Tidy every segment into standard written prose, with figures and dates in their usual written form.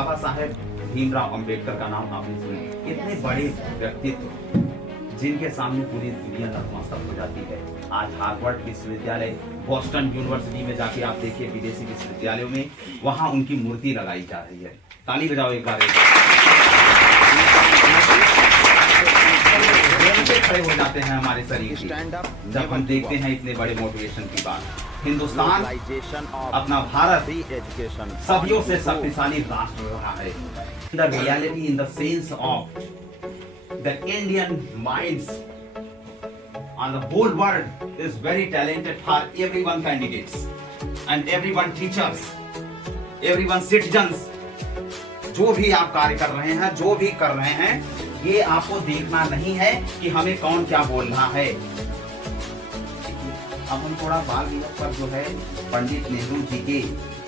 बाबा साहेब भीमराव अंबेडकर का नाम आपने सुना। इतने बड़े व्यक्तित्व जिनके सामने पूरी दुनिया नतमस्तक हो जाती है। आज हार्वर्ड विश्वविद्यालय, बोस्टन यूनिवर्सिटी में जाके आप देखिए, विदेशी विश्वविद्यालयों में वहां उनकी मूर्ति लगाई जा रही है। ताली बजाओ एक बार। खड़े हो जाते हैं हमारे शरीर जब हम देखते हैं इतने बड़े मोटिवेशन की बात। हिंदुस्तान अपना भारत सदियों से शक्तिशाली राष्ट्र रहा है। The reality in the sense of the Indian minds on the whole world is very talented for everyone candidates and everyone teachers, everyone citizens। जो भी आप कार्य कर रहे हैं, जो भी कर रहे हैं, ये आपको देखना नहीं है कि हमें कौन क्या बोल रहा है। अब हम थोड़ा बाल दिवस पर जो है पंडित नेहरू जी के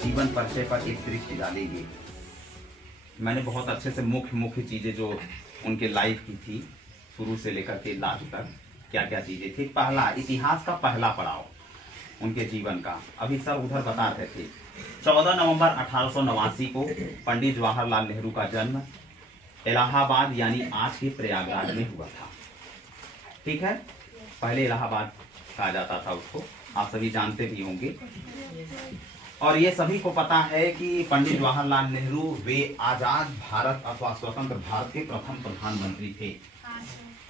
जीवन परिचय पर एक दृष्टि डालेंगे। मैंने बहुत अच्छे से मुख्य चीजें जो उनके लाइफ की थी, शुरू से लेकर के लास्ट तक क्या क्या चीजें थी। पहला, इतिहास का पहला पड़ाव उनके जीवन का। अभी सर उधर बता रहे थे 14 नवंबर 1889 को पंडित जवाहरलाल नेहरू का जन्म इलाहाबाद यानी आज के प्रयागराज में हुआ था। ठीक है, पहले इलाहाबाद कहा जाता था उसको, आप सभी जानते भी होंगे। और ये सभी को पता है कि पंडित जवाहरलाल नेहरू वे आजाद भारत अथवा स्वतंत्र भारत के प्रथम प्रधानमंत्री थे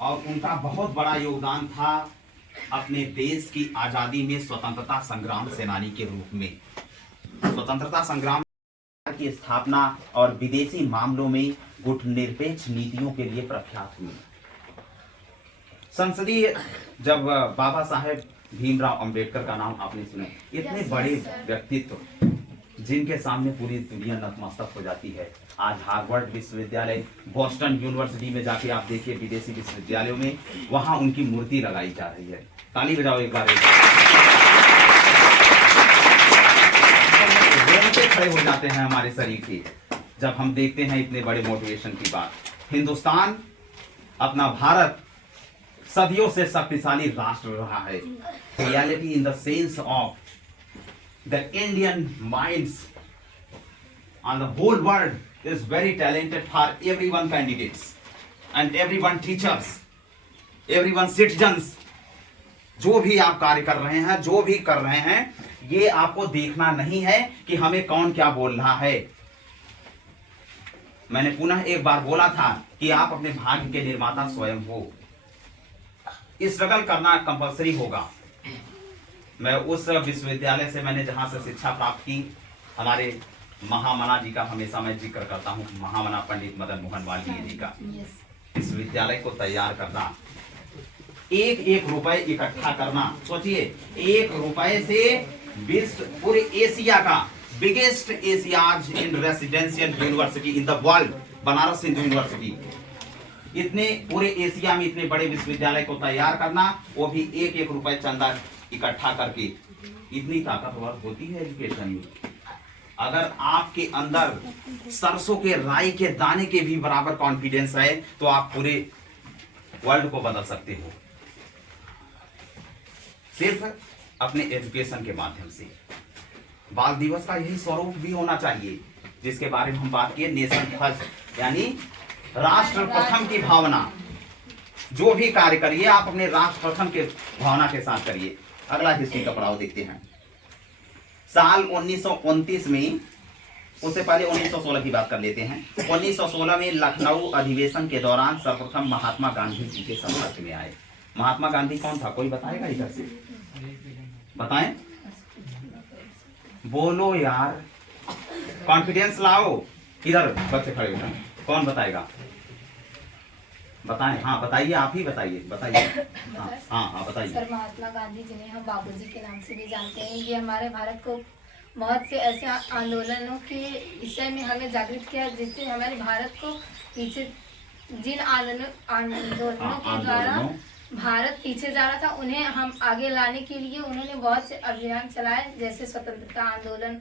और उनका बहुत बड़ा योगदान था अपने देश की आजादी में स्वतंत्रता संग्राम सेनानी के रूप में। स्वतंत्रता संग्राम की स्थापना और विदेशी मामलों में गुटनिरपेक्ष नीतियों के लिए प्रख्यात हुई। संसदीय जब बाबा साहेब भीमराव अंबेडकर का नाम आपने सुना। इतने बड़े व्यक्तित्व जिनके सामने पूरी दुनिया नतमस्तक हो जाती है। आज हार्वर्ड विश्वविद्यालय, बोस्टन यूनिवर्सिटी में जाके आप देखिए, विदेशी विश्वविद्यालयों में वहां उनकी मूर्ति लगाई जा रही है। ताली बजाओ एक बार। खड़े हो जाते हैं हमारे शरीर के जब हम देखते हैं इतने बड़े मोटिवेशन की बात। हिंदुस्तान अपना भारत सदियों से शक्तिशाली राष्ट्र रहा है। Reality in the sense of the Indian minds on the whole world is very talented for everyone candidates and everyone teachers, everyone citizens। जो भी आप कार्य कर रहे हैं, जो भी कर रहे हैं, ये आपको देखना नहीं है कि हमें कौन क्या बोल रहा है। मैंने पुनः एक बार बोला था कि आप अपने भाग्य के निर्माता स्वयं हो। स्ट्रगल करना कंपलसरी होगा। मैं उस विश्वविद्यालय से मैंने जहां से शिक्षा प्राप्त की, हमारे महामना जी का हमेशा मैं जिक्र करता हूं, महामना पंडित मदन मोहन मालवीय जी का। विश्वविद्यालय को तैयार करना, एक रुपए इकट्ठा करना। सोचिए, 1 रुपए से विश्व पूरे एशिया का biggest Asia's in residential university in the world, Banaras Hindu university. इतने पूरे एशिया में इतने बड़े विश्वविद्यालय को तैयार करना, वो भी 1 रुपए चंदा इकट्ठा करके। इतनी ताकतवर होती है एजुकेशन में। अगर आपके अंदर सरसों के राई के दाने के भी बराबर कॉन्फिडेंस है तो आप पूरे वर्ल्ड को बदल सकते हो, सिर्फ अपने एजुकेशन के माध्यम से। बाल दिवस का यही स्वरूप भी होना चाहिए जिसके बारे में हम बात किए, नेशन फर्स्ट यानी राष्ट्र प्रथम की भावना। जो भी कार्य करिए आप अपने राष्ट्र प्रथम के भावना के साथ करिए। अगला हिस्ट्री का पड़ाव देखते हैं। साल 1929 में, उससे पहले 1916 की बात कर लेते हैं। 1916 में लखनऊ अधिवेशन के दौरान सर्वप्रथम महात्मा गांधी जी के संपर्क में आए। महात्मा गांधी कौन था, कोई बताएगा इधर से? बताएं, बोलो यार, कॉन्फिडेंस लाओ। इधर बच्चे खड़े हो, कौन बताएगा? बताएं। हाँ बताइए, आप ही बताइए। हाँ बताइए। सर, महात्मा गांधी जिन्हें हम बाबूजी के नाम से भी जानते हैं, ये हमारे भारत को बहुत से ऐसे आंदोलनों के विषय में हमें जागृत किया जिससे हमारे भारत को पीछे, जिन आंदोलनों के द्वारा भारत पीछे जा रहा था, उन्हें हम आगे लाने के लिए उन्होंने बहुत से अभियान चलाए, जैसे स्वतंत्रता आंदोलन,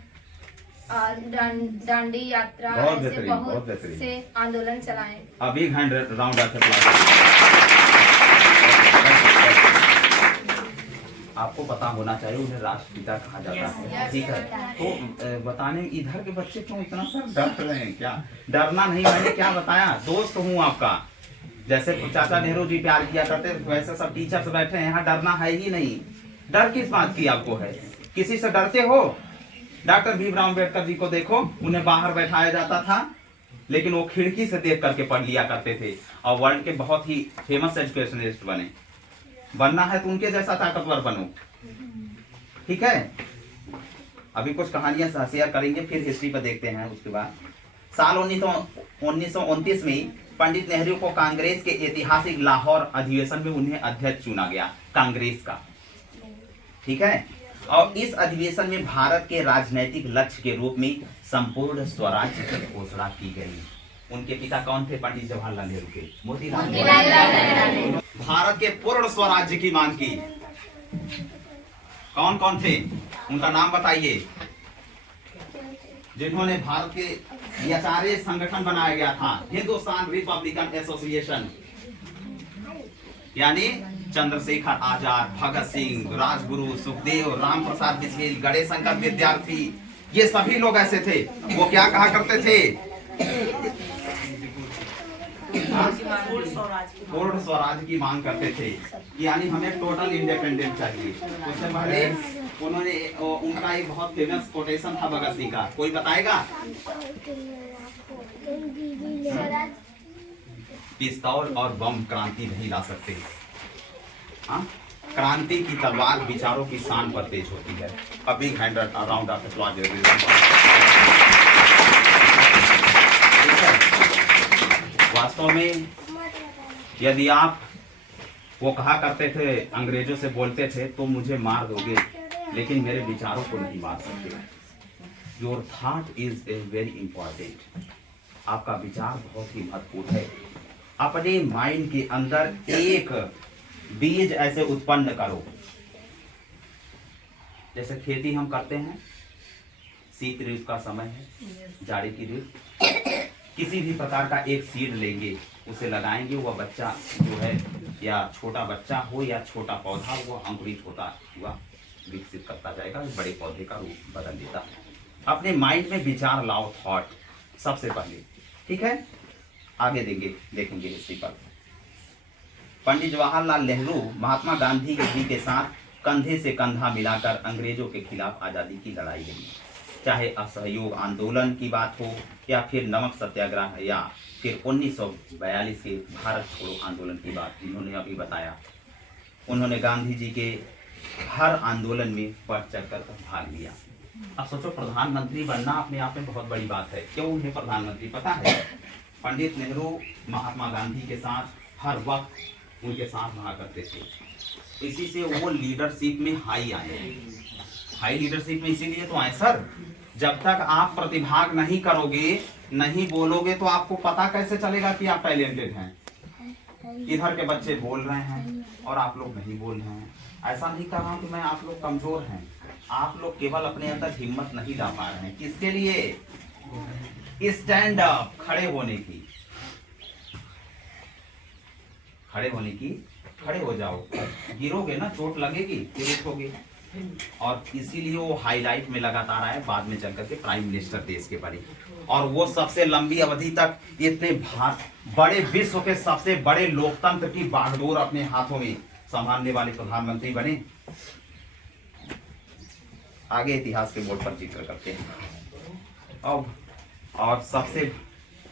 दांडी यात्रा, ऐसे बहुत से आंदोलन चलाए। अभी राउंड आपको पता होना चाहिए उन्हें राष्ट्रपिता कहा जाता है, ठीक है। तो बताने इधर के बच्चे क्यों इतना सब डर रहे हैं? क्या डरना नहीं, मैंने क्या बताया, दोस्त हूँ आपका। जैसे चाचा नेहरू जी प्यार किया करते वैसे सब टीचर्स बैठे हैं यहाँ, डरना है ही नहीं। डर किस बात की आपको है? किसी से डरते हो? डॉक्टर भीमराव अम्बेडकर जी को देखो, उन्हें बाहर बैठाया जाता था लेकिन वो खिड़की से देख करके पढ़ लिया करते थे और वर्ल्ड के बहुत ही फेमस एजुकेशनिस्ट बने। बनना है तो उनके जैसा ताकतवर बनो, ठीक है। अभी कुछ कहानियां शेयर करेंगे, फिर हिस्ट्री पर देखते हैं। उसके बाद साल 1929 में पंडित नेहरू को कांग्रेस के ऐतिहासिक लाहौर अधिवेशन में उन्हें अध्यक्ष चुना गया, कांग्रेस का, ठीक है। और इस अधिवेशन में भारत के राजनीतिक लक्ष्य के रूप में संपूर्ण स्वराज्य की घोषणा की गई। उनके पिता कौन थे? पंडित जवाहरलाल नेहरू के मोतीलाल नेहरू। भारत के पूर्ण स्वराज्य की मांग की। कौन कौन थे उनका नाम बताइए? जिन्होंने भारत के यचारे संगठन बनाया गया था, हिंदुस्तान रिपब्लिकन एसोसिएशन, यानी चंद्रशेखर आजाद, भगत सिंह, राजगुरु, सुखदेव, राम प्रसाद बिस्मिल, गणेश शंकर विद्यार्थी, ये सभी लोग ऐसे थे। वो क्या कहा करते थे? पूर्ण स्वराज की मांग करते थे, यानी हमें टोटल इंडिपेंडेंस चाहिए। उससे पहले उन्होंने उनका एक बहुत फेमस कोटेशन था भगत सिंह का, कोई बताएगा? पिस्तौल और बम क्रांति नहीं ला सकते। हाँ, क्रांति की तलवार विचारों की शान पर तेज होती है। A big hand around of applause. वास्तव में यदि आप, वो कहा करते थे, अंग्रेजों से बोलते थे तो मुझे मार दोगे लेकिन मेरे विचारों को नहीं मार सकते। Your thought is a very important. आपका विचार बहुत ही महत्वपूर्ण है। अपने माइंड के अंदर एक बीज ऐसे उत्पन्न करो, जैसे खेती हम करते हैं, शीत ऋतु का समय है, जाड़े की ऋतु, किसी भी प्रकार का एक सीड लेंगे, उसे लगाएंगे, वह बच्चा जो है, या छोटा बच्चा हो या छोटा पौधा, वह अंकुरित होता हुआ विकसित करता जाएगा, बड़े पौधे का रूप बदल देता है। अपने माइंड में विचार लाओ, थॉट सबसे पहले, ठीक है। आगे देखेंगे हिस्ट्री पर। पंडित जवाहरलाल नेहरू महात्मा गांधी जी के साथ कंधे से कंधा मिलाकर अंग्रेजों के खिलाफ आज़ादी की लड़ाई लड़ी। चाहे असहयोग आंदोलन की बात हो या फिर नमक सत्याग्रह या फिर 1942 के भारत छोड़ो आंदोलन की बात, जिन्होंने अभी बताया, उन्होंने गांधी जी के हर आंदोलन में बढ़ चढ़ कर भाग लिया। अब सोचो, प्रधानमंत्री बनना अपने आप में बहुत बड़ी बात है। क्यों उन्हें प्रधानमंत्री पता है? पंडित नेहरू महात्मा गांधी के साथ हर वक्त उनके साथ रहा करते थे, इसी से वो लीडरशिप में हाई आए। हाई लीडरशिप में इसीलिए तो आए सर। जब तक आप प्रतिभाग नहीं करोगे, नहीं बोलोगे, तो आपको पता कैसे चलेगा कि आप टैलेंटेड हैं? इधर के बच्चे बोल रहे हैं और आप लोग नहीं बोल रहे हैं। ऐसा नहीं कर रहा हूं कि मैं आप लोग कमजोर हैं, आप लोग केवल अपने अंदर हिम्मत नहीं ला पा रहे हैं। किसके लिए? स्टैंड अप, खड़े होने की, खड़े हो जाओ। गिरोगे ना, चोट लगेगी, फिर उठोगे। और इसीलिए वो हाईलाइट में लगातार आए, बाद में चल करके प्राइम मिनिस्टर देश के बने, और वो सबसे लंबी अवधि तक इतने बड़े विश्व के सबसे बड़े लोकतंत्र की बागडोर अपने हाथों में संभालने वाले प्रधानमंत्री बने। आगे इतिहास के बोर्ड पर जिक्र करते हैं। अब और सबसे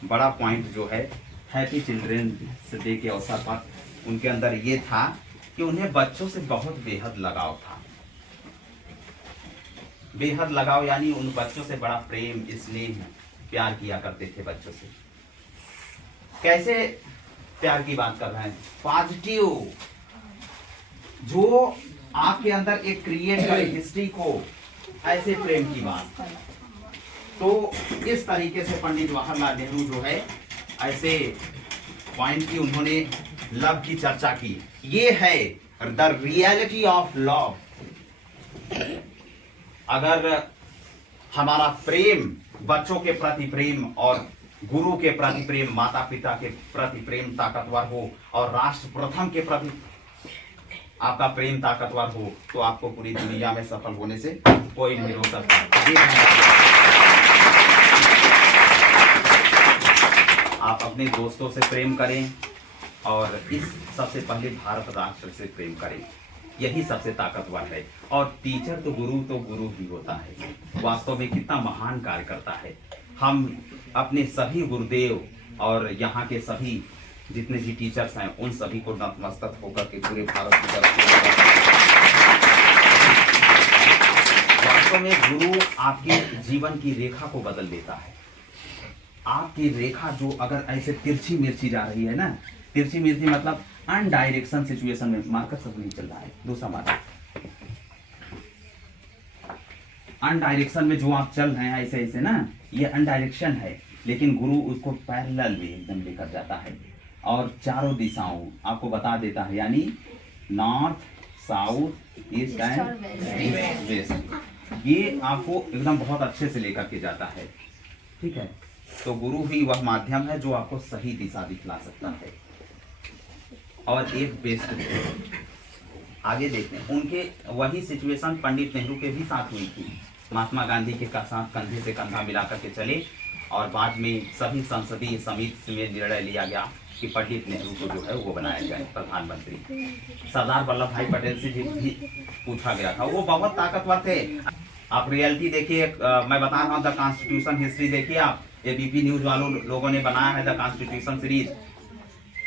बड़ा पॉइंट जो है, हैप्पी चिल्ड्रंस डे के अवसर पर उनके अंदर ये था कि उन्हें बच्चों से बहुत बेहद लगाव था। बेहद लगाव यानी उन बच्चों से बड़ा प्रेम, स्नेह, प्यार किया करते थे बच्चों से। कैसे प्यार की बात कर रहे हैं? पॉजिटिव, जो आपके अंदर एक क्रिएट करे हिस्ट्री को, ऐसे प्रेम की बात। तो इस तरीके से पंडित जवाहरलाल नेहरू जो है, ऐसे पॉइंट की उन्होंने लव की चर्चा की। ये है द रियलिटी ऑफ लव। अगर हमारा प्रेम, बच्चों के प्रति प्रेम और गुरु के प्रति प्रेम, माता पिता के प्रति प्रेम ताकतवर हो, और राष्ट्र प्रथम के प्रति आपका प्रेम ताकतवर हो तो आपको पूरी दुनिया में सफल होने से कोई नहीं रोक सकता। ये आप अपने दोस्तों से प्रेम करें और इस सबसे पहले भारत राष्ट्र से प्रेम करें, यही सबसे ताकतवर है। और टीचर तो गुरु ही होता है, वास्तव में कितना महान कार्य करता है। हम अपने सभी गुरुदेव और यहाँ के सभी जितने भी टीचर्स हैं उन सभी को नतमस्तक होकर के पूरे भारत की तरफ वास्तव में गुरु आपके जीवन की रेखा को बदल देता है। आपकी रेखा जो अगर ऐसे तिरछी मिर्ची जा रही है ना, तिरछी मिर्ची मतलब अनडायरेक्शन सिचुएशन में, मार्कर सब नहीं चल रहा है, दूसरा मार्कर, अनडायरेक्शन में जो आप चल रहे हैं ऐसे ऐसे ना, ये अनडायरेक्शन है, लेकिन गुरु उसको पैरेलल में एकदम लेकर जाता है और चारों दिशाओं आपको बता देता है, यानी north, south, east and west, ये आपको एकदम बहुत अच्छे से लेकर के जाता है। ठीक है, तो गुरु ही वह माध्यम है जो आपको सही दिशा दिखला सकता है। और एक बेस्ट आगे देखते हैं, उनके वही सिचुएशन पंडित नेहरू के भी साथ हुई थी। महात्मा गांधी के साथ कंधे से कंधा मिलाकर के चले और बाद में सभी संसदीय समिति में निर्णय लिया गया कि पंडित नेहरू को जो है वो बनाया जाए प्रधानमंत्री। सरदार वल्लभ भाई पटेल से भी पूछा गया था, वो बहुत ताकतवर थे। आप रियलिटी देखिए, मैं बता रहा हूँ द कॉन्स्टिट्यूशन हिस्ट्री देखिए आप, ये बीपी न्यूज वालों लोगों ने बनाया है द कॉन्स्टिट्यूशन सीरीज।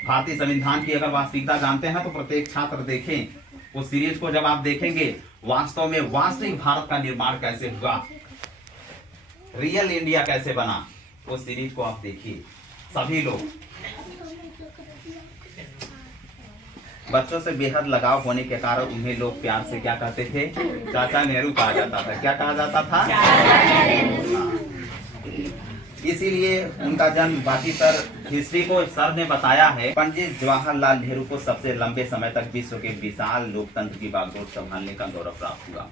भारतीय संविधान की अगर वास्तविकता जानते हैं तो प्रत्येक छात्र देखें उस सीरीज को। जब आप देखेंगे वास्तव में वास्तविक भारत का निर्माण कैसे हुआ, रियल इंडिया कैसे बना, उस सीरीज को आप देखिए। सभी लोग बच्चों से बेहद लगाव होने के कारण उन्हें लोग प्यार से क्या कहते थे, चाचा नेहरू कहा जाता था। क्या कहा जाता था? इसीलिए उनका जन्म, बाकी सर हिस्ट्री को सर ने बताया है, पंडित जवाहरलाल नेहरू को सबसे लंबे समय तक विश्व के विशाल लोकतंत्र की बागडोर संभालने का गौरव प्राप्त हुआ।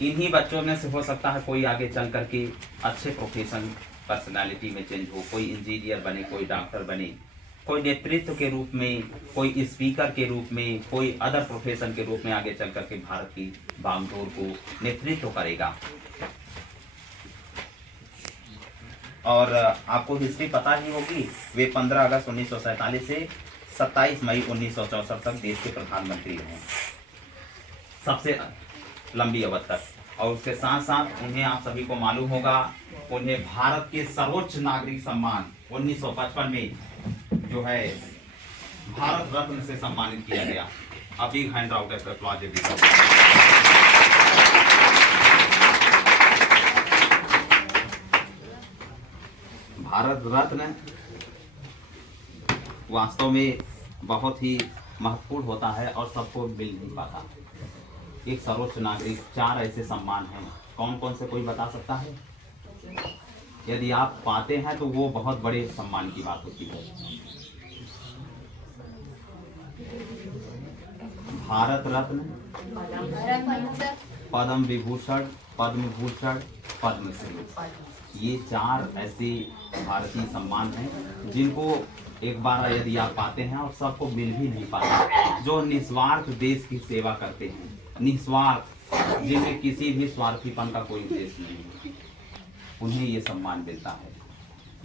इन्हीं बच्चों में से हो सकता है कोई आगे चल करके अच्छे प्रोफेशन पर्सनालिटी में चेंज हो, कोई इंजीनियर बने, कोई डॉक्टर बने, कोई नेतृत्व के रूप में, कोई स्पीकर के रूप में, कोई अदर प्रोफेशन के रूप में आगे चल करके भारत की बागडोर को नेतृत्व करेगा। और आपको हिस्ट्री पता ही होगी, वे 15 अगस्त 1947 से 27 मई 1964 तक देश के प्रधानमंत्री रहे, सबसे लंबी अवधि तक। और उसके साथ साथ उन्हें, आप सभी को मालूम होगा, उन्हें भारत के सर्वोच्च नागरिक सम्मान 1955 में जो है भारत रत्न से सम्मानित किया गया। अभी हैंड आउट भारत रत्न वास्तव में बहुत ही महत्वपूर्ण होता है और सबको मिल नहीं पाता। एक सर्वोच्च नागरिक, 4 ऐसे सम्मान हैं, कौन कौन से कोई बता सकता है? यदि आप पाते हैं तो वो बहुत बड़े सम्मान की बात होती है। भारत रत्न, पद्म विभूषण, पद्म भूषण, पद्मश्री, ये 4 ऐसे भारतीय सम्मान हैं जिनको एक बार यदि आप पाते हैं और सबको मिल भी नहीं पाता, जो निस्वार्थ देश की सेवा करते हैं, निस्वार्थ, जिनमें किसी भी स्वार्थीपन का कोई उद्देश्य नहीं है, उन्हें ये सम्मान मिलता है।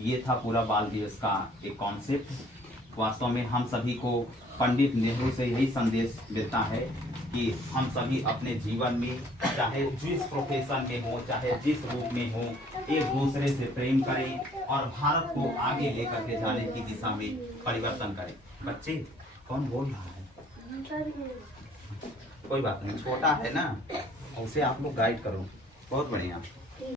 ये था पूरा बाल दिवस का एक कॉन्सेप्ट। वास्तव में हम सभी को पंडित नेहरू से यही संदेश मिलता है कि हम सभी अपने जीवन में, चाहे जिस प्रोफेशन में हो, चाहे जिस रूप में हो, एक दूसरे से प्रेम करें और भारत को आगे लेकर के जाने की दिशा में परिवर्तन करें। बच्चे, कौन बोल रहा है? कोई बात नहीं, छोटा है ना, उसे आप लोग गाइड करो। बहुत बढ़िया।